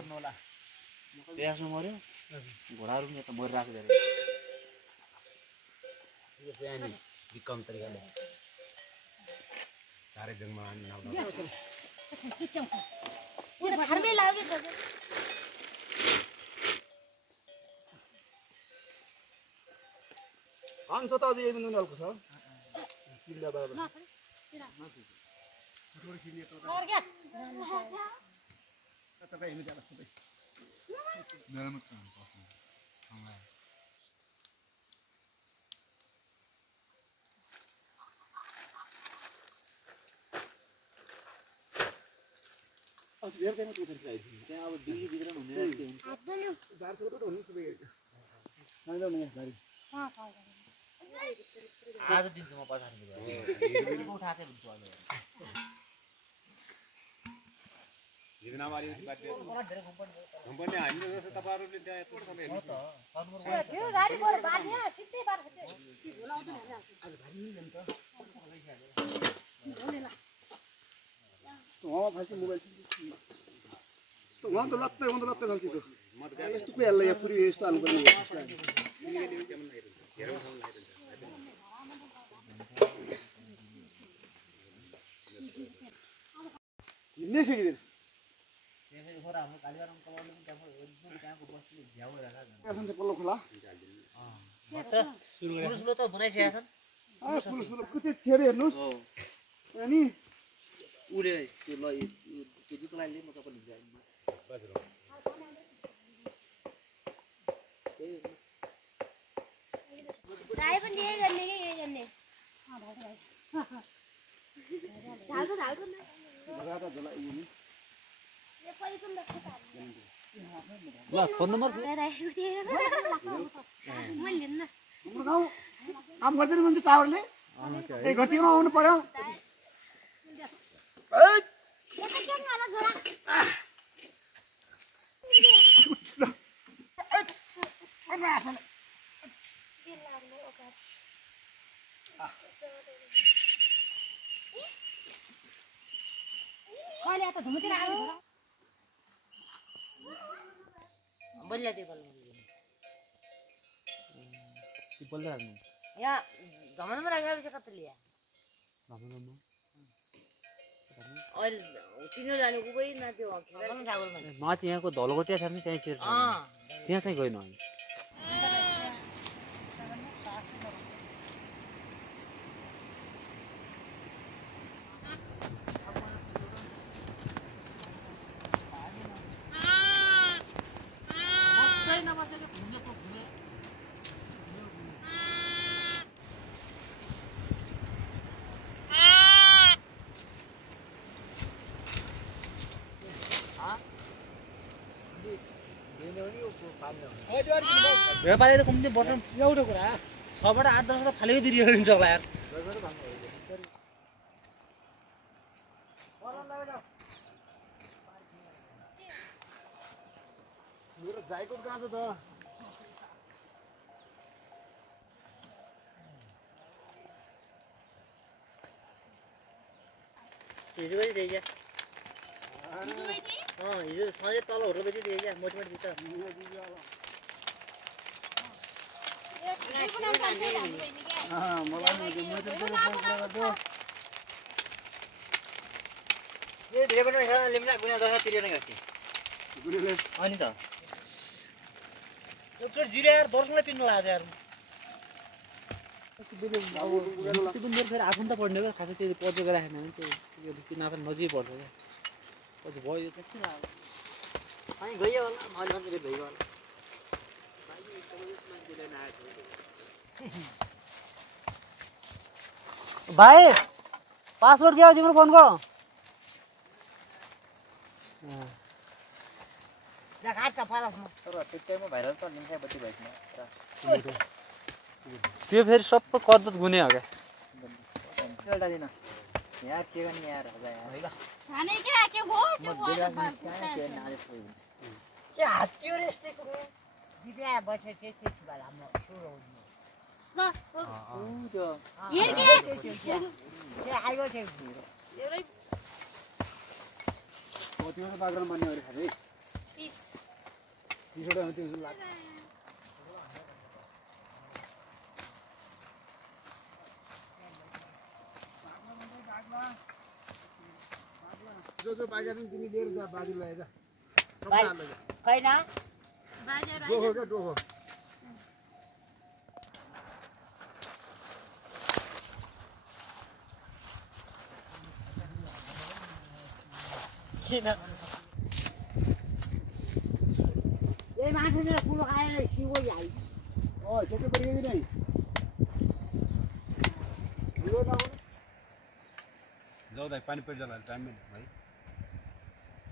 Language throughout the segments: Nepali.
गर्नु होला त्यसमा मर्यो घोडाहरु नि त मरिराको धेरै यो चाहिँ अनि विकम तरिकाले सारे जंगमा नाउ चिच्याउँछ उयो घरमै लाग्यो सके काम छ त अझै एक दिन हल्को छ किल्ला बराबर थोडी खिल्ने त और क्या कता हिँड्नु जाला सबै नराम्रो काम पर्छ अझ भेर चाहिँ त्यो तरिका आइछ त्यहाँ अब दिल्ली भित्र हुने के हुन्छ हातले जार छोटो त हुनु सबै हैन नि गाडी आज दिन्छु म 50 रुपैयाँ उठाथे दिन्छु अहिले हिजनामारी बाटे कम्पनी हामीले जस्तो तपाईहरुले त्यहाँ यत्रो समय हेर्नु त त्यो गाडी पर बाध्य सिधै बार खते आज भारी मिल्दैन त वहाँ फाल्छ मोबाइल त वहाँ त लत्तै फाल्छ त यस्तो को हेल्ला यहाँ पुरी यस्तो हाल्नु पर्ने हिँड्नै सकिँदैन त्यसैले खोरा हाम्रो कालीबारम कलाउले पनि त्यहाँको बस्तीले झ्याउ हेरेर यहाँ त पल्लो खोला सुरु त बनाइसकेका छन् सुरु कति थियो हेर्नुस् अनि उले त्यो ल त्यो जुत्ता लाइले म तपाईले जान्नु गाडी पनि दिए गर्ने के गर्ने झाल्छ न राता झोला यो नि यो पैसा पनि राख्छ ल फोन नम्बर मैले लिन्न हाम्रो गाउँ काम गर्दैन मान्छे टावरले ए घरतिर आउनु पर्यो यता के गर्न झोला कहिले यता झुमतिर आयो झोला बल्ला दे बल्ला ती बोल्दा राख्नु या धमनमा राखेपछि कता लिया धमनमा अहिले तिनीहरू जानु गई न त्यो खेलाडी ठाकुरमा माथि यहाँको धलकोटिया छ नि त्यहाँ चिर्छ त्यहाँ चाहिँ गएन हामी व्यापारी त कम्ती बटन एउटा कुरा 6 बाट 8 10 त फालेको बिरियो हुन्छ होला यार मेरो जाइको कहाँ छ त हिजो पनि दिएछ हिजो सधैँ तल होटल बेची दिएछ मोटमोट दिन्छ ये धेरै पनि लिम्ला गुना दशा तिरेर गएको गुरुले अनि त एकचोट जिरे यार दर्शनलाई पिन्नु लाग्यो यार त्यो पनि फेरि आफू त पढ्ने क्या खासै त्यो पढेको राखेन भने त्यो नाता नजिकै पर्छ क्या पछि भयो यो चाहिँ किन अब अनि गयो होला मैले मान्छेले भइगयो होला भाइ पासवर्ड क्या हो तिम्रो फोनको त्यो फेरि सबै कद्दत गुने हो क्या एउटा दिन यार के गर्ने यार खाने के गो के हात्यो रे यस्तै कुरो दिव्या बसे त्यति बेला म सुरु हुनु ल त्यो हेर के त्यो आइगयो त्यो एउटै कतिवटा बाग्रामा मान्ने अरे खाले 30 30वटा हो त्यो लाग्छ जो बाजा पनि तिमी लिएर जा बाजुलाई जा खैन बाजे डोखो क्या डोखो किन ए मान्छेले कुलो खाएर सिगो हाइ सेटो परेको कि नै जाउँदा पानी परि जाला टाइम नै भाइ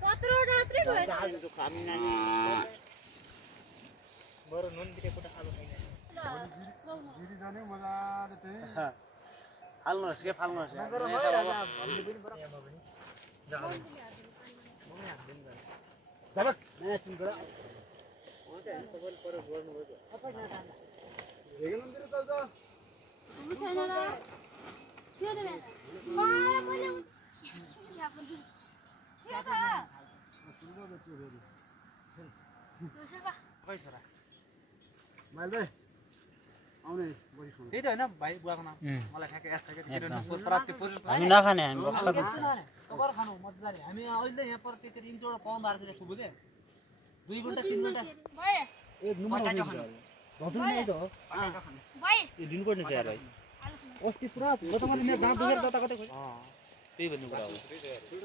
17 रात्रि भयो तो खानु बरु नुन दिए कुटा खानु छैन जिरी जाने मजाले त्यही फाल्नुहोस् के फाल्नुहोस् नगर भइराछ भन्ने पनि बराबर दबक नयाँ तिम्रो हेगन मन्दिर चल्छ छैन र के दे मलाई मैले खै छोरा माइल भाइ आउने बढी खानु त्यही त होइन भाइ बुवाको नाम मलाई ठ्याक्कै याद छ कि हामी नखाने हामी भर्खर खबर खानु मजाले हामी अहिले यहाँ पर त्यति इन्चोबाट पाउनु भएको थियो सुबुले 2 घण्टा 3 घण्टा भयो ए नुम्बर भजन नै त हो भाइ यो दिनु पर्ने छ यार भाइ अस्ति पुरा म त मैले दाँत दुखेर जता कतै खोइ त्यही भन्नु कुरा हो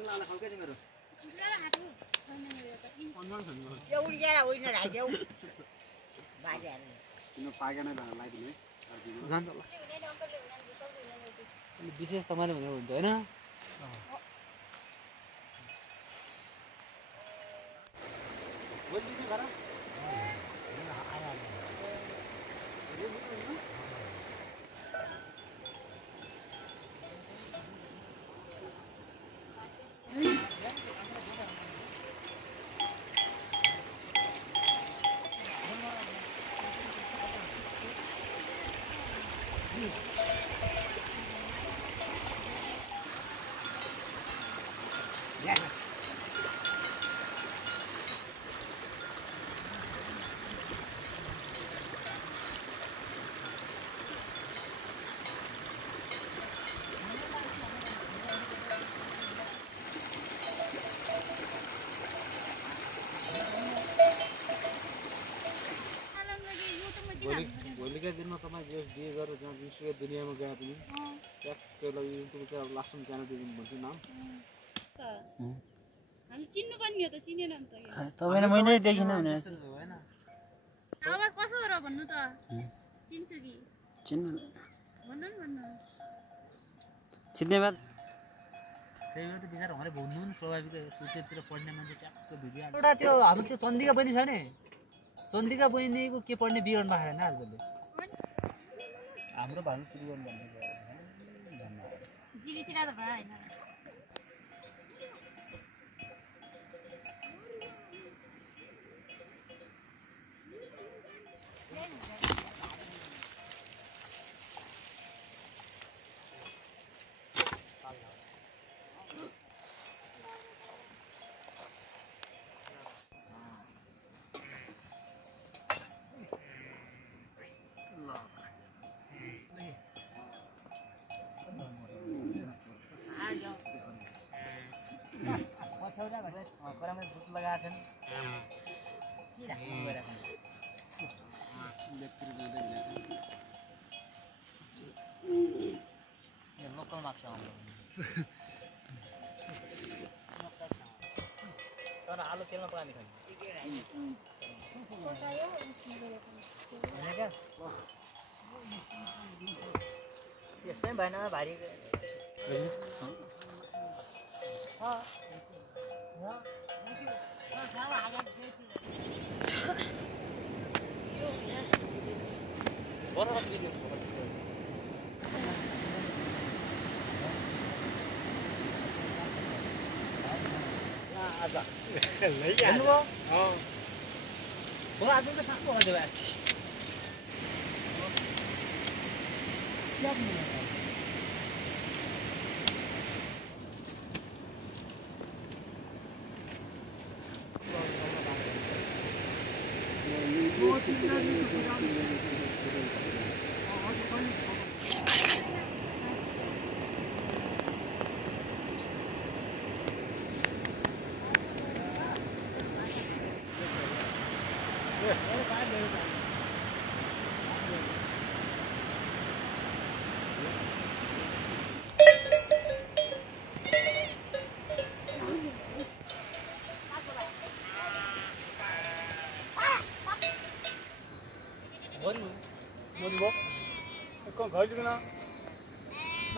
लाला खाऊ के तिम्रो यो उडिएर होइन राख्यौ बाजेहरु तिम्रो पागेन लाइदिने जान्छ ल विशेष त मैले भनेको हुन्छ हैन बोल्नु गर भोलिका दिनमा तपाईँ जे बिहे गरेर जहाँ जुनसुकै दुनियाँमा गए पनि ट्याक्कै लागि युट्युब चाहिँ अब लास्टमा च्यानल दिनु भन्छु नाम हामी चिन्नु पनि हो त चिनेन नि त तपाईले मैले देखिन भने होइन अब कसो हो र भन्नु त चिन्छु कि चिन्नु भन्नु चिन्ने बात त्यही भएर बिचार उहाँले भन्नु नि स्वाभाविक सुतेतिर पढ्ने मान्छे ट्याक्कै भिडियो एउटा त्यो हाम्रो त्यो चन्द्रिका बहिनी छ नि चन्द्रिका बहिनीको के पढ्ने बिगर्नु भएको छैन आजकलले हाम्रो भानु सुरु गर्नु भन्ने जिरीतिर त भयो होइन करामै भूत लगाएको छ लोकल मार्क्स तर आलु तेलमा पकाउने खाने यसै भएन भारी बराबर भिडियो आज लैजानु हो आज त सानो भयो भाइ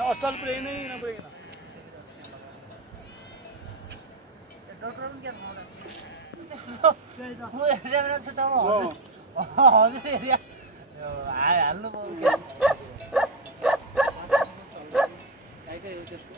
अस्पताल पुऱ्याइ नै नपुऱ्याइकन डक्टर पनि क्या म एरियामा छु त म हजुर एरिया हाल्नु पर्यो गाईकै हो त्यसको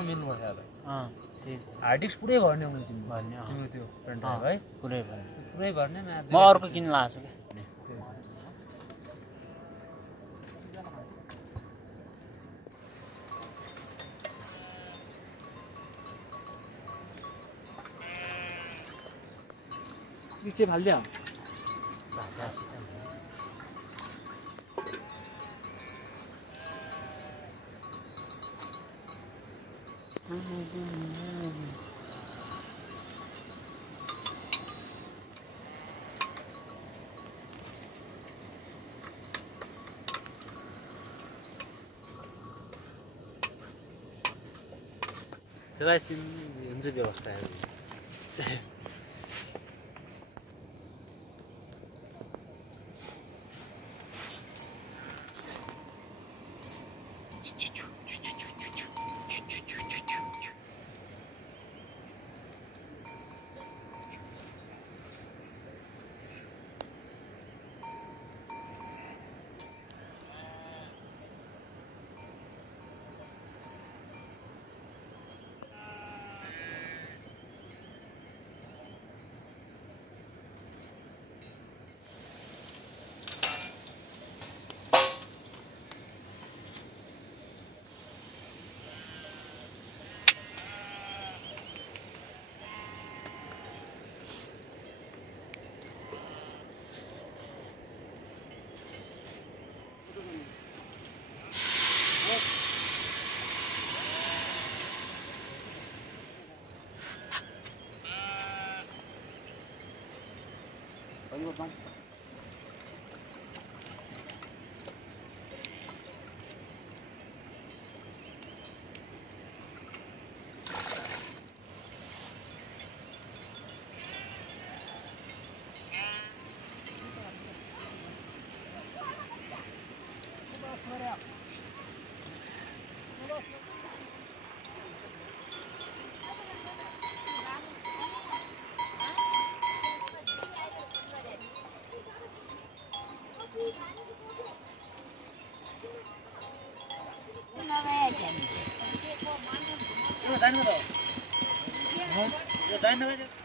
मिल्नुपर्छ अब हार्ड डिस्क पुरै भर्ने आउँछ तिम्रो त्यो पेन ड्राइभ है पुरै भयो पुरै भर्ने म अर्को किन्न लाग्छु क्या पिक्चर फाल्दियो त्यसलाई हुन्छ व्यवस्था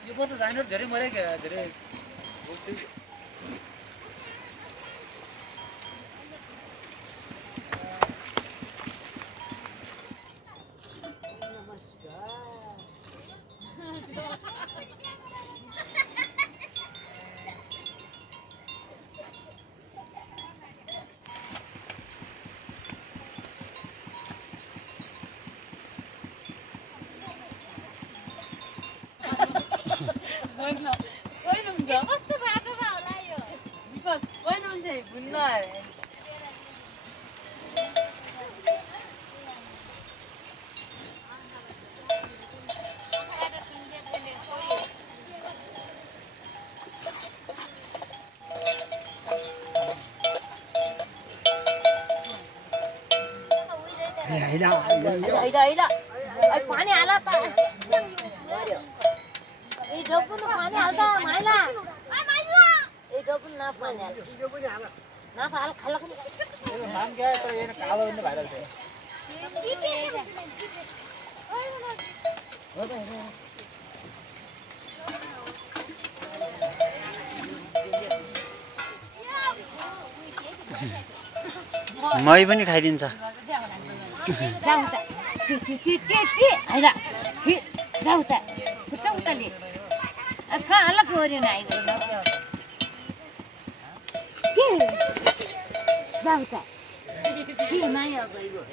यो वर्ष जाइनर धेरै मरे क्या धेरै कस्तो बाटोमा होला यो बिकज होइन हुन्छ भुन्न पानी हाला त ए डब्बु पानी हाल्दा माइला ए डब्बु ना पानी हाल ना हाल खाला नाम क्या है तो ये कालो इन्हें वायरल थे मै पनि खाइदिन्छ जाऊ त के हैला जाऊ त उतले कहाँ अलग हो रहे नाइ के जाऊ त के माया गइगो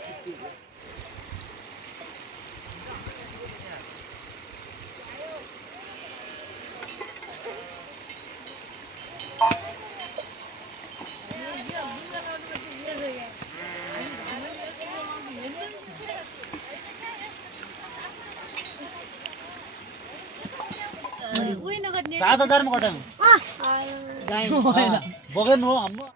उही नगर्ने 7,000 मा कटाउँ गाई बगेन हो हाम्रो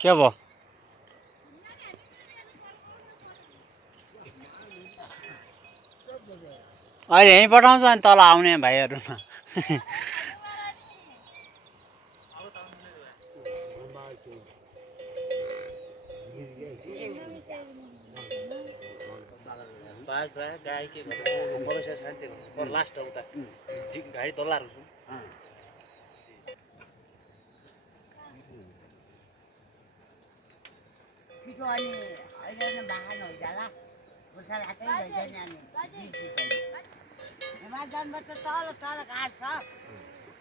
के भयो अहिले यहीँ पठाउँछ अनि तल आउने भाइहरूमा प्राय गाई के बगैँचा शान्ति पर लास्ट उता गाडी तल्लाहरू छु पिठो अनि अहिले बाहन हो जाला बुर्खा रातै भइसक्यो अनि हिमालजनमा त तल तल घाट छ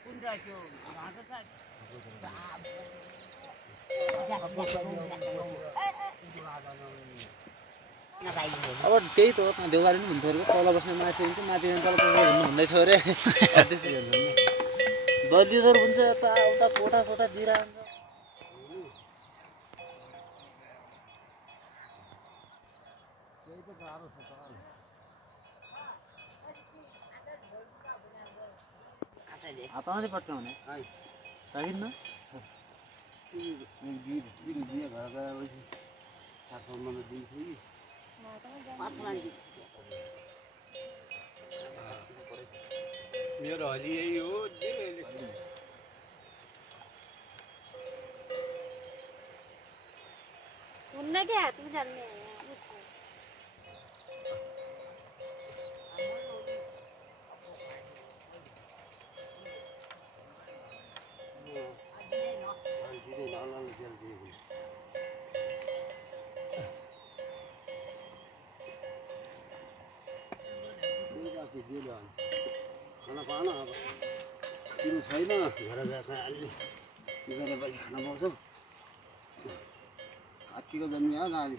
कुन त त्यो घाटो छ अब त्यही त हो देउगाडी पनि हुन्थ्यो अरे तल बस्ने माथि हुन्थ्यो माथि तल बस्ने भन्दैछ अरे त्यस्तै दलिदहरू हुन्छ यता उता कोठा सोठा दिइरहेको हुन्छ आता नहीं पटका होने ताकि ना मेरो हली यही हो हुन्न क्या तुम जान्ने खाना पाएन अब तिम्रो छैन घर गएका अलि गरेर पछि खाना पाउँछौ हात्तीको जन्मियो दादी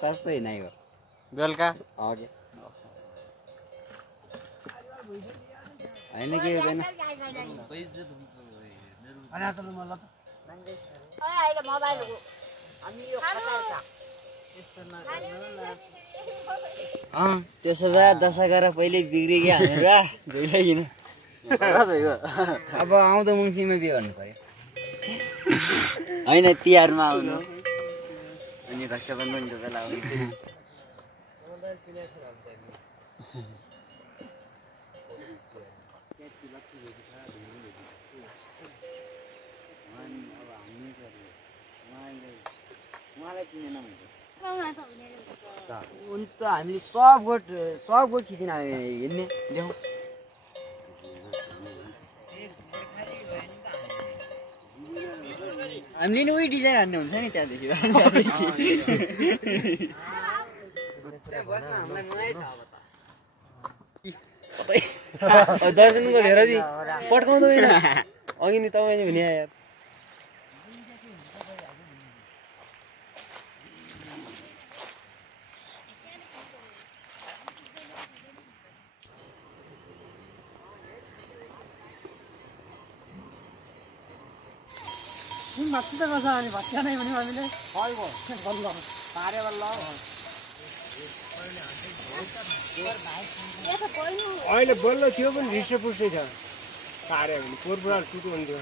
कस्तै नै हो बेलुका हजुर होइन के हुँदैन अहिले मोबाइल हो अनि यो त्यसो भए दशा गरेर पहिले बिग्रियो हाम्रो झुइकिन अब आउँदो मङ्सिरमा बिहे गर्नु पर्यो होइन तिहारमा आउनु अनि रक्षाबन्धनको बेला आउनु अन्त हामीले सब गोठ खिचिन हिँड्ने ल्याउँ हामीले नि उही डिजाइन हान्ने हुन्छ नि त्यहाँदेखि दर्शनको हेर नि पड्काउँदैन अघि नि तपाईँले भने यार माथि त गर्छ अनि भत्या नै भने हामीले पारे बल्ल अहिले बल्ल थियो पनि रिसो पुस्ने छ पार्यो भने पोरपुराहरू सुटो हुन्थ्यो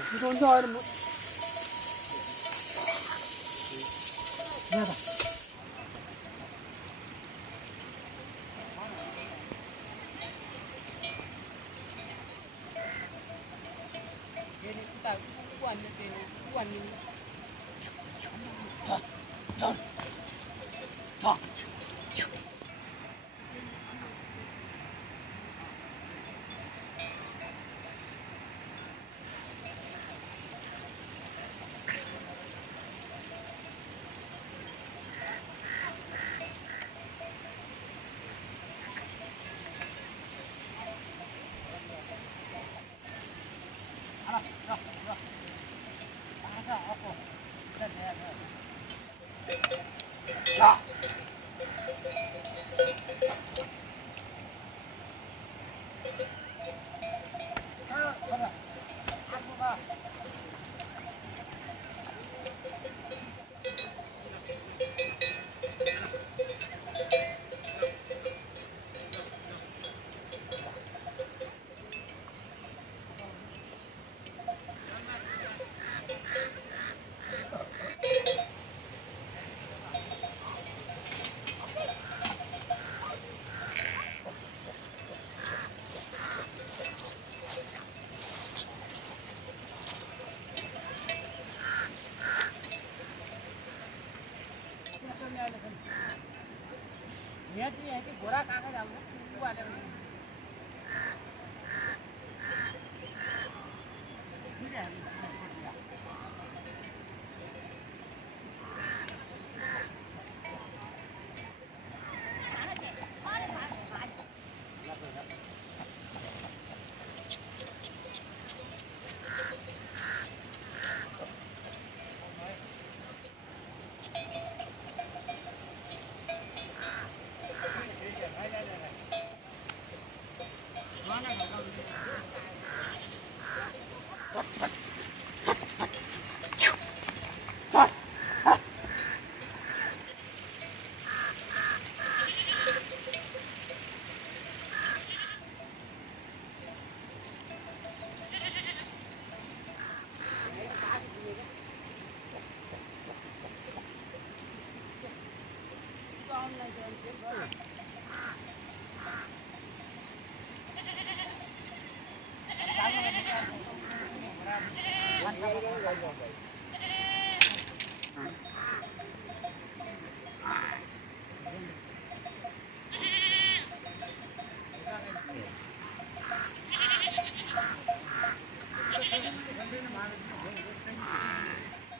घोड़ा कागज आउँछ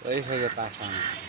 Đấy thôi người ta sang.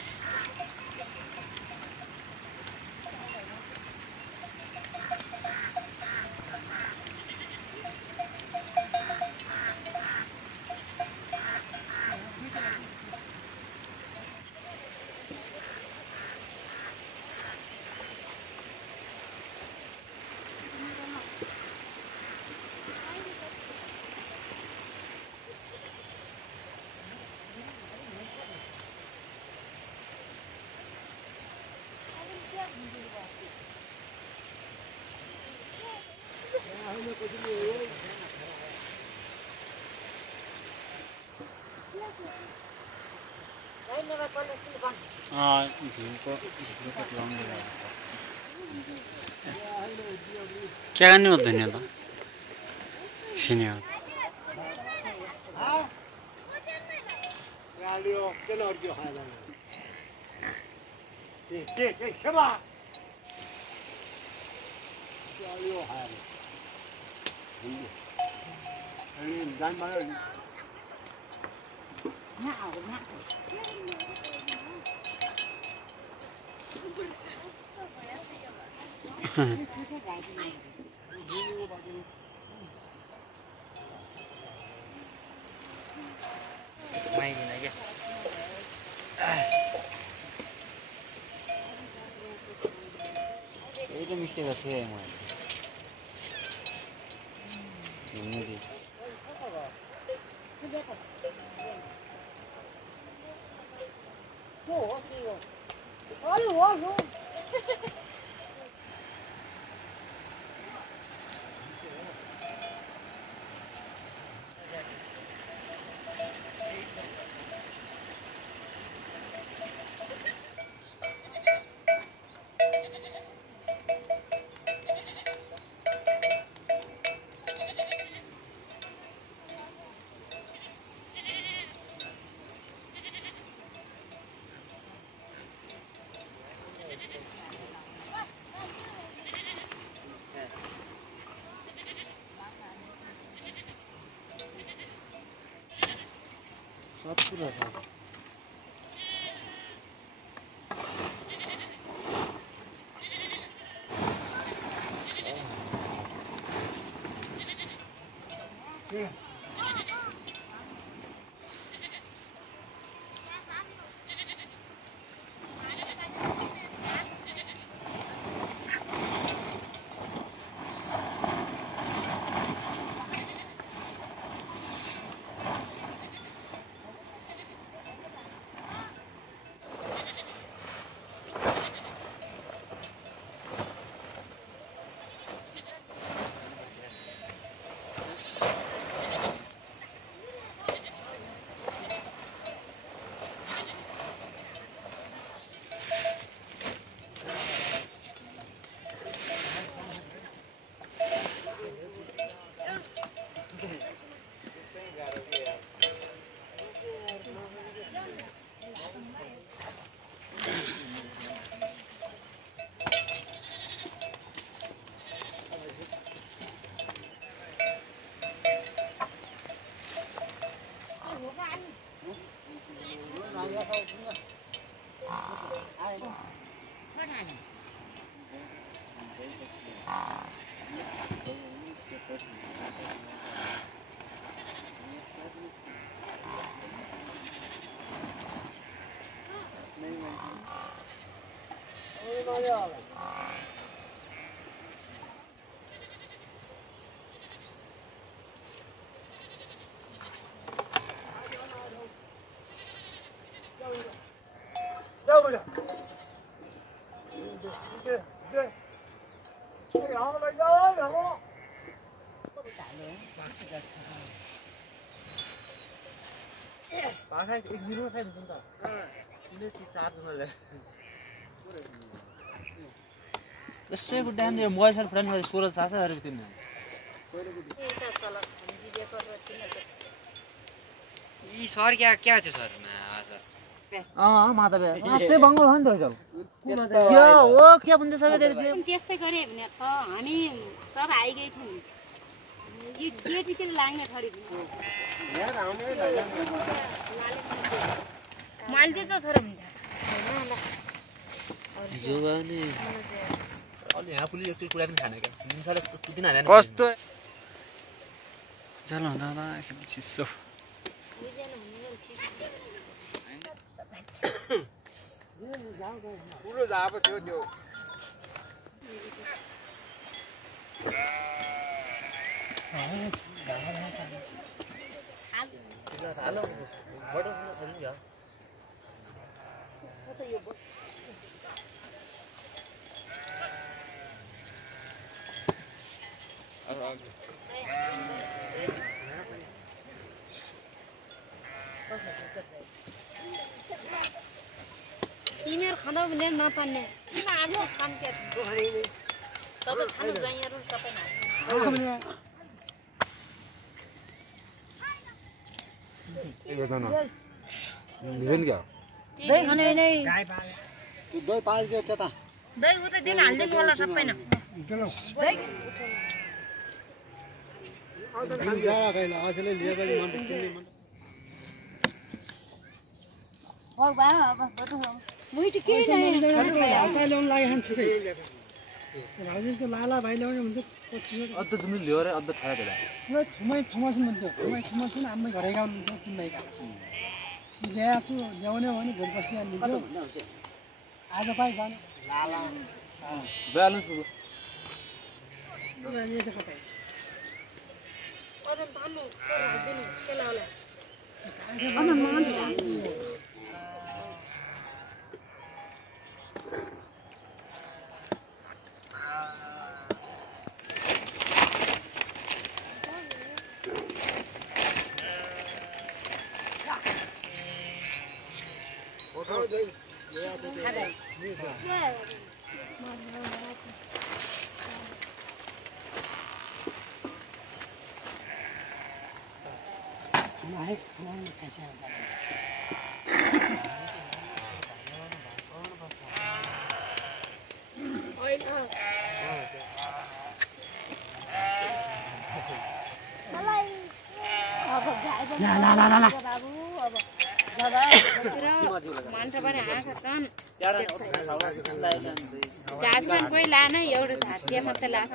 क्या करने होते हैं तो सीने ये तो मिस्टेक है हमारे नहीं सब पूरा था जाऊ बेटा यहाँ लग जाओ रहो पाखा एक मिरो साइड हुन्छ त किन ती चार्ज नले यसैको ड्याम यो मोबाइल सेल फ्रेन्ड 16,700 रुपैयाँ तिर्नु यी सर क्या थियो सर माता बे अस्ति बंगल हो नि त सब के हो के भन्छ सके त्यस्तै गरे भने त हामी सब आइगए थियौं यो गेटतिर लाग्ने ठडी माल चाहिँ छोरा हुन्छ जुवानी अलि यहाँ पुलिस एकचोटि कुरा पनि खाने क्या निसाले कुदिन हालेन कस्तो चल दादा एकछिन चिसो पुरो जाब थियो त्यो हालो फोटो सुन क्या तिमीहरु खाँदा पनि नपान्ने किन आफ्नो काम के सबै खानु जाइहरु सबै दिदैन क्या दही खाने नै दही पाल दियो त्यता दही उता दिन हाल्दिनु होला सबै न दही और बा अब फोटो मुई के नै हल्का ल्याउन लागि खान छुकै राजेशको लाला भाइ ल्याउने भन्थ्यो 25 अद्ध जुम्नु ल्याएर अद्ध खायो बेला ल थुमैछन् भन्थ्यो थुमैछन् आम्मै घरै गाउनु किन्दैका ल्याएको छु ल्याउने हो भने भोलि पर्सि आनिदिन्थ्यो आज पाइ जाने लाला ब्यालेन्स पुग्यो अझ तान्नु दिनु सेलाले मान्छे पनि आँखा तन जाजमा कोही लान एउटा धात्या मात्रै लाछ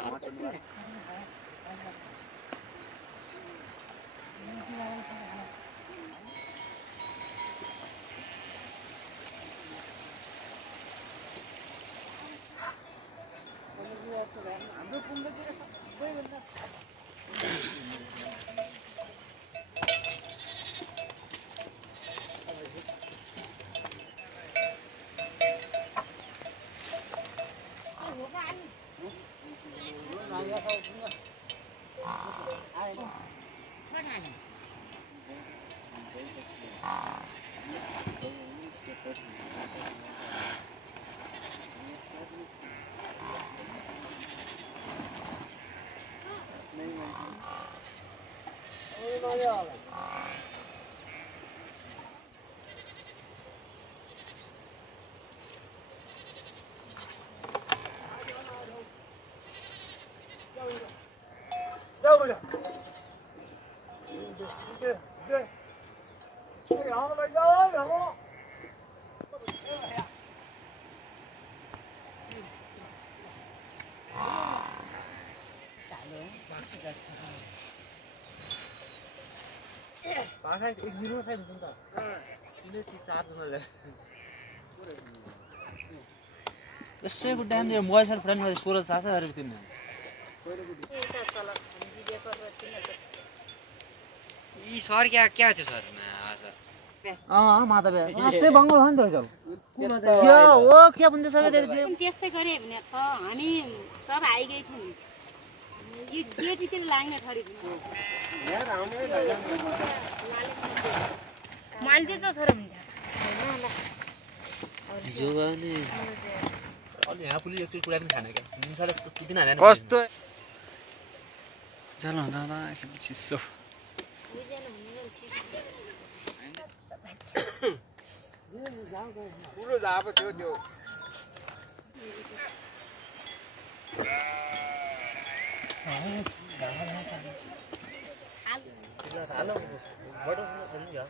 पाखा एक जिरो साइड हुन्छ त किन ती चार्ज गरेर यसै बुड्डान यो मोबाइल सर फ्रेन्ड मध्ये 16,000 रुपैयाँ तिर्ने यी सर क्या छ सर माता बे लास्टै बंगल हो नि त चल के हो के भन्छ सके तेरे त्यस्तै गरे भने त हामी सब आइगए थियौँ यो गेटतिर लाग्ने ठडी माल दिन्छ छोरा भन्दा जोवानी अलि यहाँ पुलिस एकचोटि कुरा पनि खाने क्या निसाले किन हाने कस्तो चल न दादा एकछिन चिसो पुरो जाब थियो त्यो हालो फोटोसँग छ नि क्या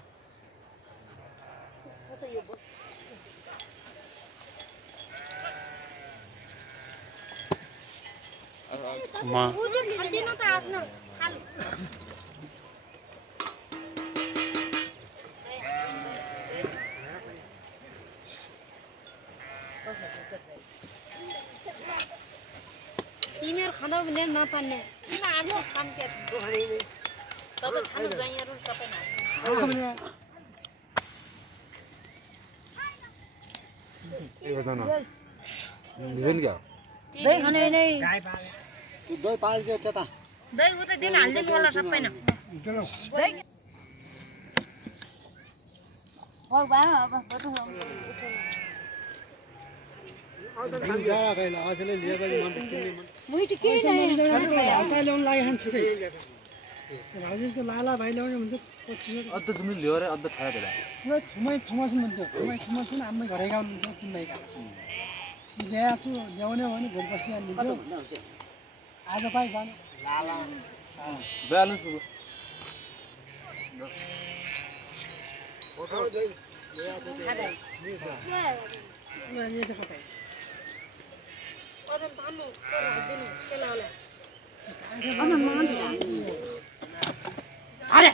खाल्दिन त आफ्नो तिमीहरू खाँदा भने नपान्ने आफ्नो काम के सबै खानु जाइहरू सबै निजन क्या दही खाने नै दही पाल के त्यता दही उतै दिन हाल्दिनु होला सबै न दही और बा अब बटु मुइटी के नै हप्ता ल्याउन लागि खान छुटै राजेशको लाला भाइ ल्याउने भने 25 अद्ध जुम्नु ल्यायो रे अद्ध खायो बेला ल थुमै थुमासिन भन्थ्यो थुमै थुमासिन आम्मै घरै गाउनु किन्दैका ल्याएको छु ल्याउने हो भने भोलि पर्सि आनिदिन्थ्यो आज पाइ जानु लाला ब्यालेन्स पुग्यो अरे तानु दिनु सेलाले अरे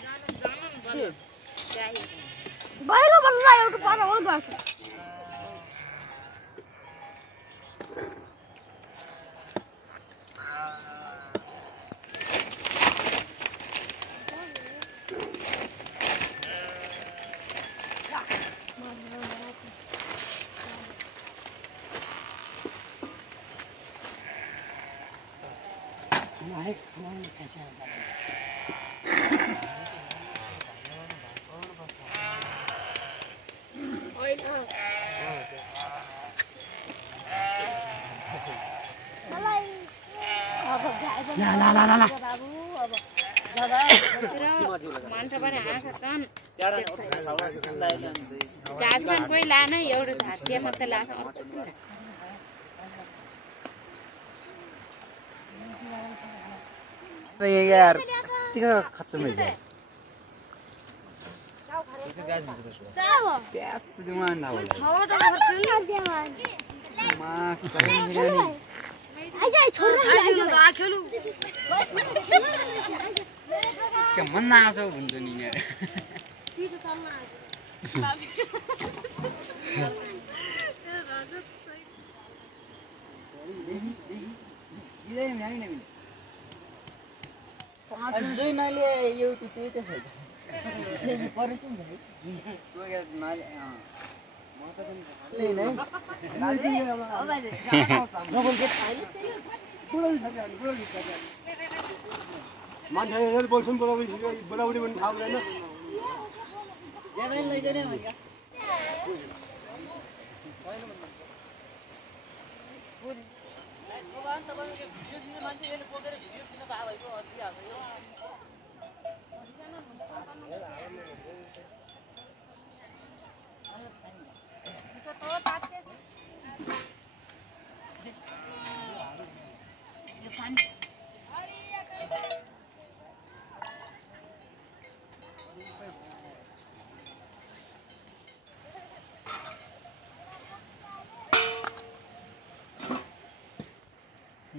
बाहिर बल्ल एउटा पारा हो गाछ मान्छे पनि आँखा तन जाजमान कोही लान एउटा धात्या मात्रै लाछ यार तिम्रो खत्तम है क्या दिमाग ना बोल मां कहीं बिरयानी आइजा छोरा खेलु के मन ना आजो हुन्छ नि यार पीछे चलना इले म्यानी नै अझै नले एउटा त्यही त छ नि पर्सन छ तो या नाले म त पनि ले नै नबोल के मान्छेहरु बोल्छन् बुढाबुढी पनि थाहा हुँदैन ज्यादै लैजाने भन्छ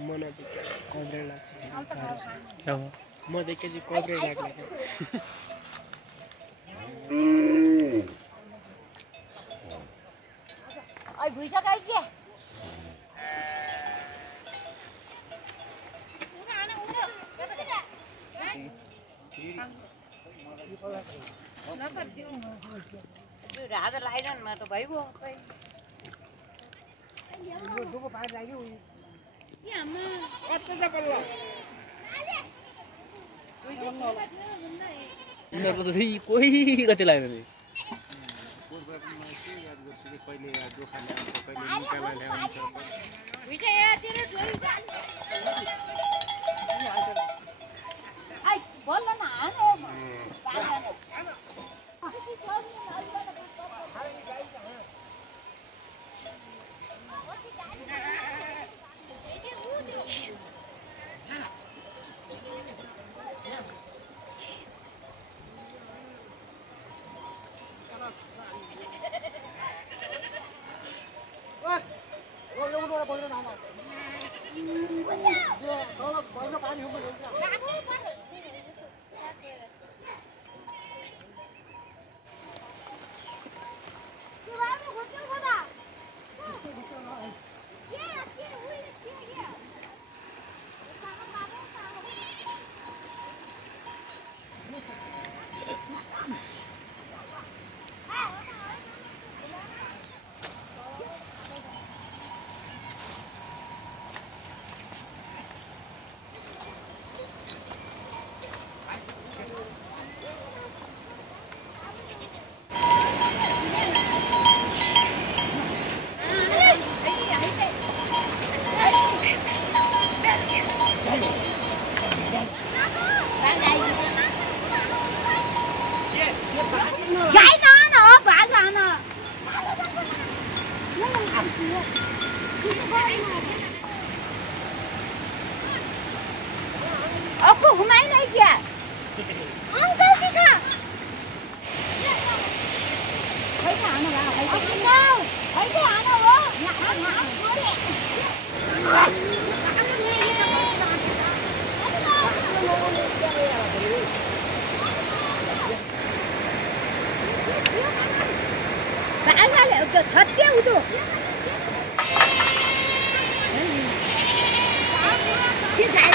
मन कब्रे लाग्छ म देखे चाहिँ कब्रे लाग्ला ओइ भुइसक्यो के राजा लाइरहनु म त भइगयो खै दुःख पार लाग्यो उनीहरूको त कोही कति लाग्दैन नि कहिले दोखा ल्याउँछ कहिले निकाला ल्याउँछ ai बोल न हाने आपको घुमाई नहीं किया अंकल की था भाई का आना रहा भाई का आना वो छत के उधो ये जाए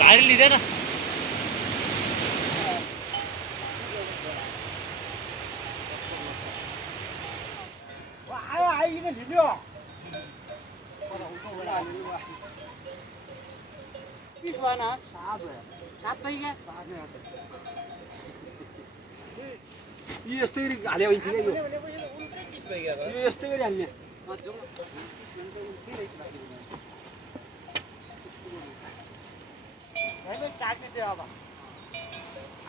भाइरल लिँदैन यस्तै हाल्यो भने चाहिँ यो यस्तै गरी हाल्ने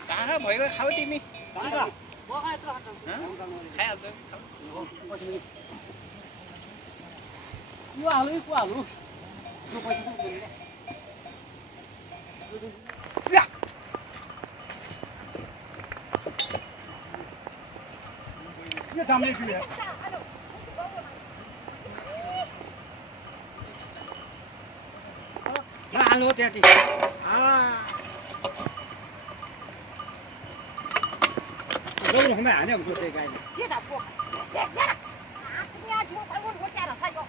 चाहा भइगयो खाऊ तिमी खाइहाल्छ यो हालु को हालु यो दामले के ल हाल्नु हो त्यहाँ गौर हमें हाने हमको त्यही गाईले के त पो देख यहाँ जो पाउन खोज्या रहेछ यो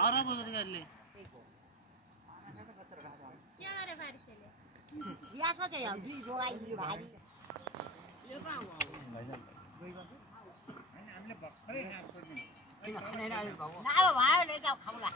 आरा बोलत करले क्या अरे बारिश है या छ के बी जोगाइ भारी ना अब भयो ले जाऊ खाउला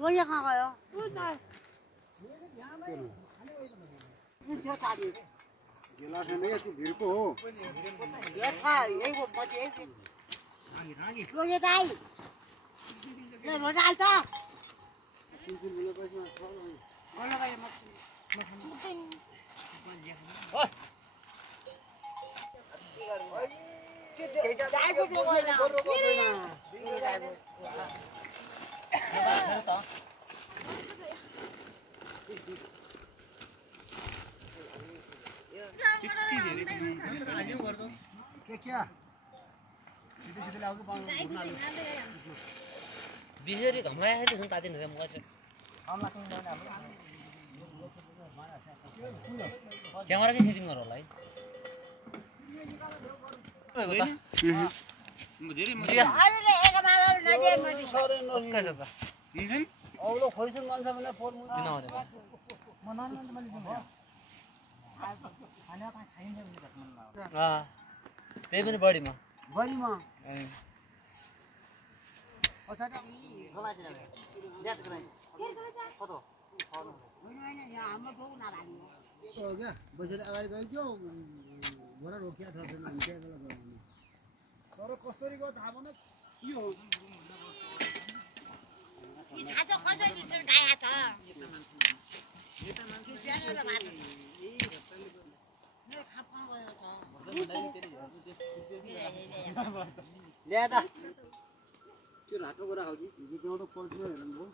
Lo yang apa ya? Itu tadi. गेला छैन यति भिडको हो Dia tak, ini gua mau jadi. Lo yang tadi. Lo mau dah tak? Boleh kaya makan. Jangan gua boleh. के क्या सीधे सीधे लाओगे पानी बिसेरी घमलाया है त्यसो तातिन म चाहिँ क्यामेरा के सेटिङ गर होला है अरे एक बार नदिए मैले सरे नसी कसो त हिजन औलो खोइसन मान्छे भने फोन मु किन आउँदैन म नन नन मैले दिनु खाना कहाँ खाइन्छ भने घटना लाग्यो त्यही पनि बढीमा बढीमा पछाडि गलातिर ज्यात गलाइ कतो होइन यहाँ हाम्रो बाउ नभानी हो क्या बसेर अगाडि गइयो घोडा रोकिया छ छैन हामी त्यहाँ बेला गयो तर कस्तरी गयो थाहा भएन के हो यी साँचो कसरी चाहिँ डाया छ नेता मान्छे ज्यान भात ने खापा गयो छ ल्या त त्यो रातो गोरा हो कि हिजो त्यो त पल्टियो हेर्नु भयो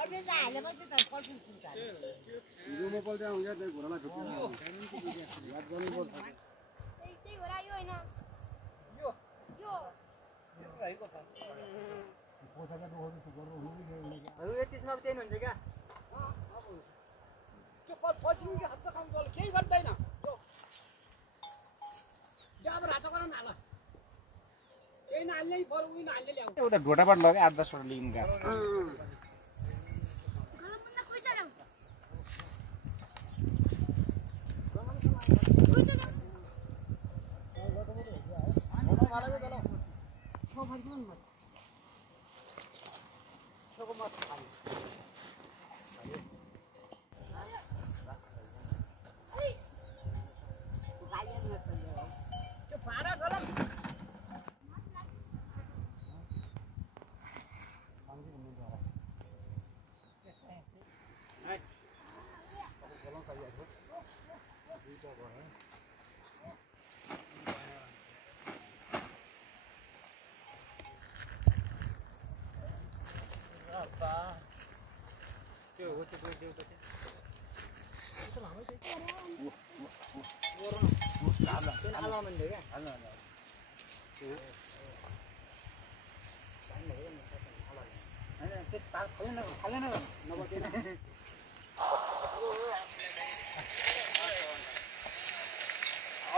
अझै चाहिँ हालेपछि त पर्छ हिजोमा पल्ट्या हुन्छ त्यही घोडालाई ढुक्यो याद गर्नुपर्छ त्यही हो र यो हैन यो पोसाका दुःख दुःख गर्नु हुँदैन अरु यतिसम्म त्यही हुन्छ क्या त्यो पछि हात काम गर्छ केही गर्दैन त्यो जब रातो गर्न हाल केही नहाल्ने बरु उही नहाल्ने ल्याउ उता ढोटाबाट लगे 8-10 वटा लिन गएको गलमुन्ना कोइ छ त्यो भाडा गरम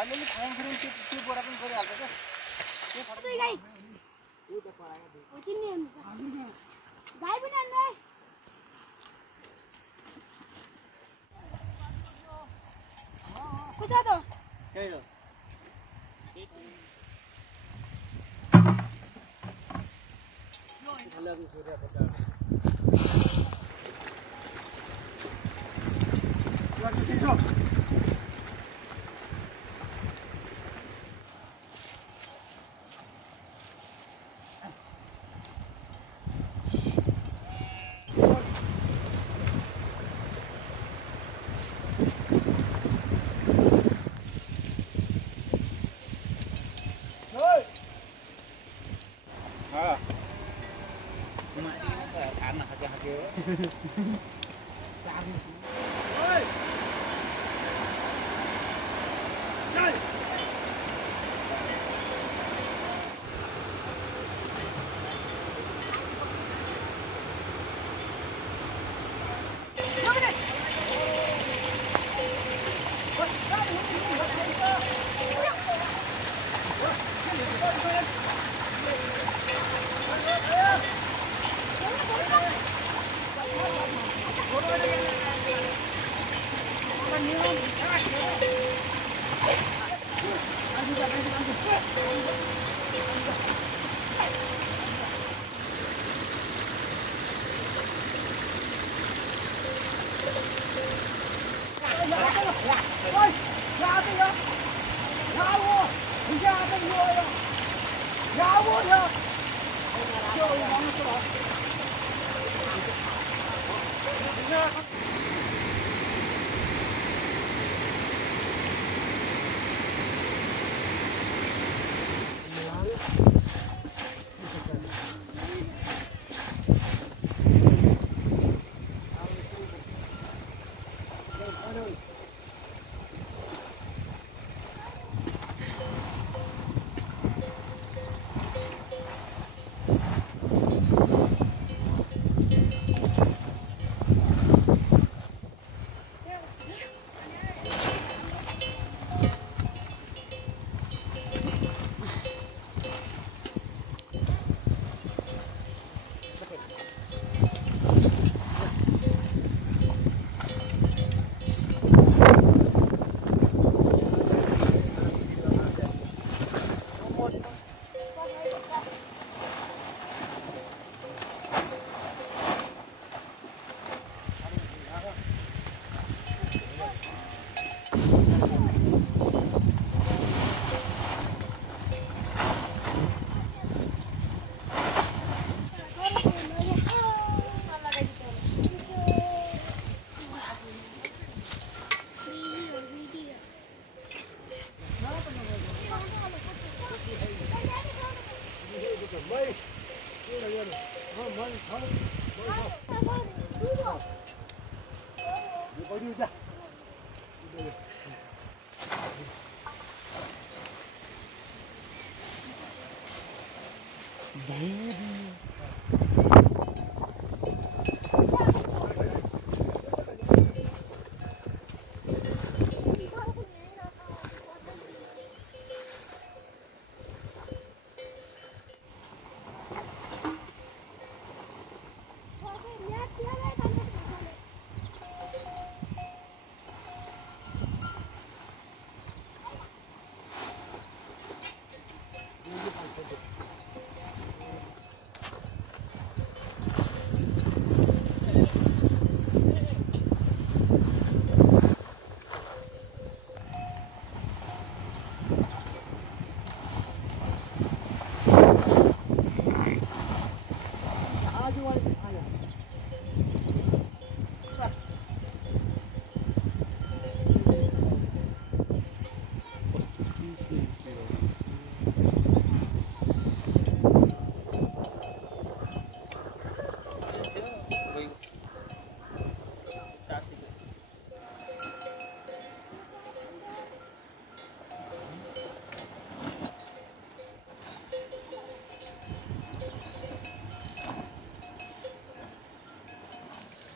अलिअलि खाने त्यो बोरा पनि गरिहाल्छ क्या गाई पनि आन्नु है कुछ तो त्यही हो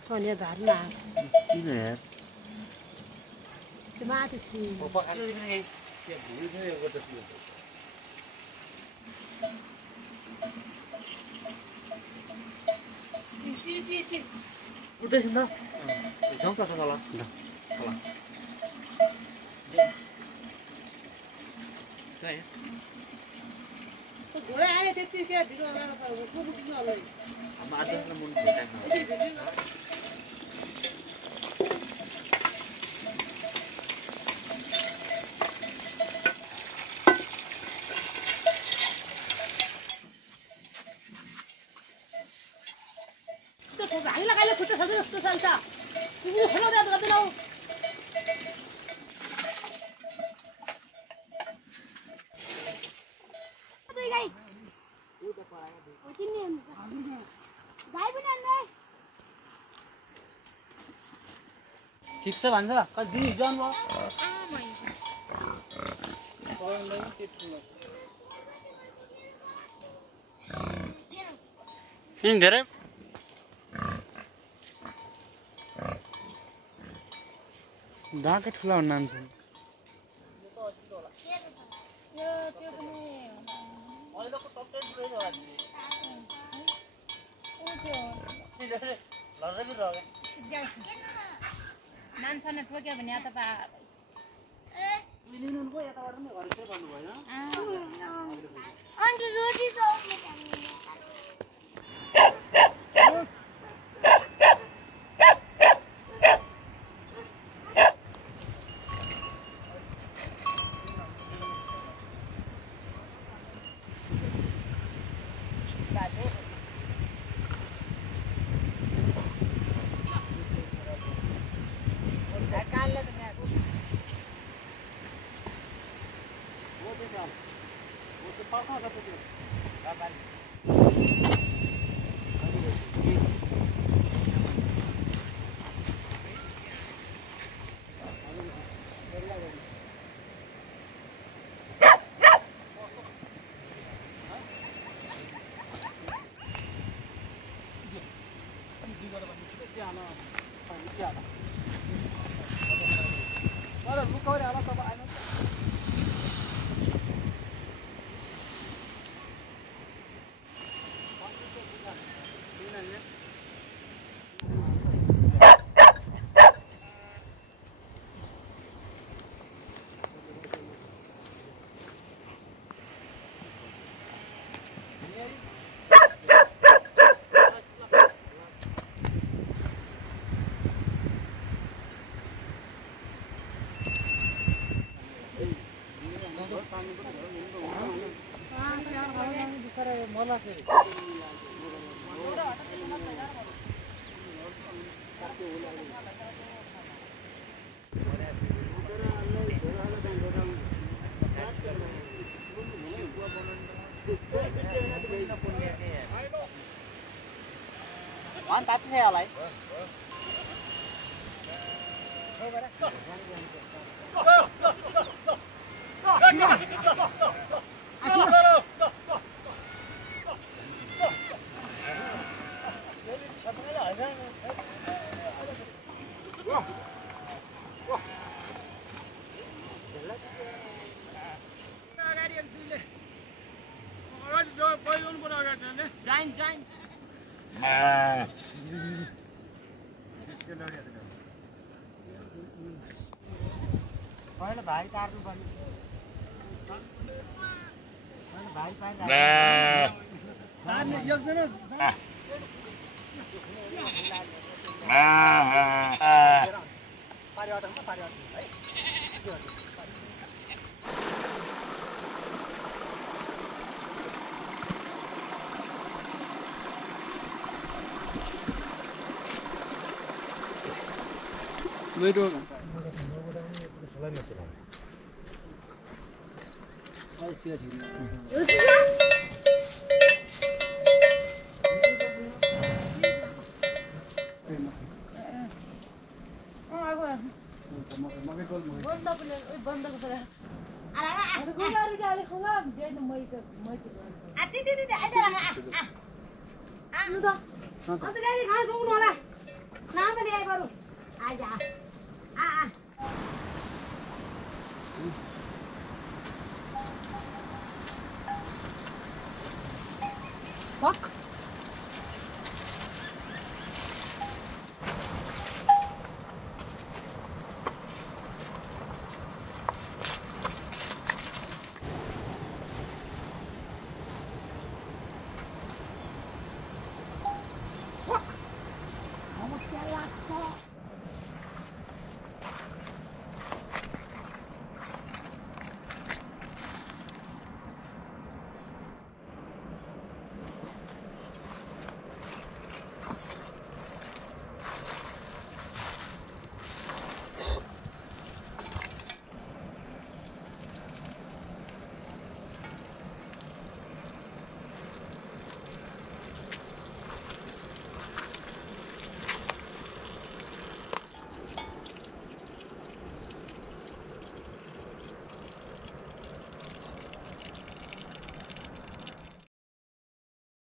Còn nhà bán là Cái này cái ba thì Chưa đi उठ्दैछन् त जाउँछ त तल घोडा आयो त्यति क्या ढिलो लगाएर हामीलाई कहिले खुट्टा छ जस्तो चल्छ तिमीले खेलाउ जाँदा गर्दैनौ ठिक छ भन्छ कति दिन हिजो आउनु भयो धेरै दाँकै ठुला हुन नाम्छन् मान्छे ठोक्यो भने यता ताती छ यालाई पहिला भाइ तार्नु पर्ने भाइ पार्ने एकजना मेरो Fuck.